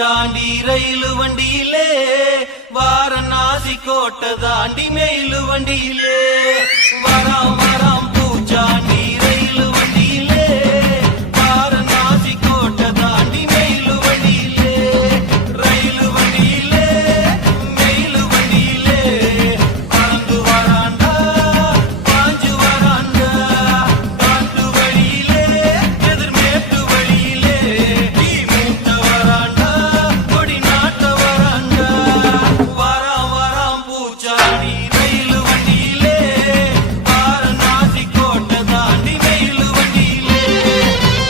பூச்சாண்டி ரயிலு வண்டியிலே வாரணாசி கோட்டை தாண்டி மெயிலு வண்டியிலே வராம் வராம் பூச்சாண்டி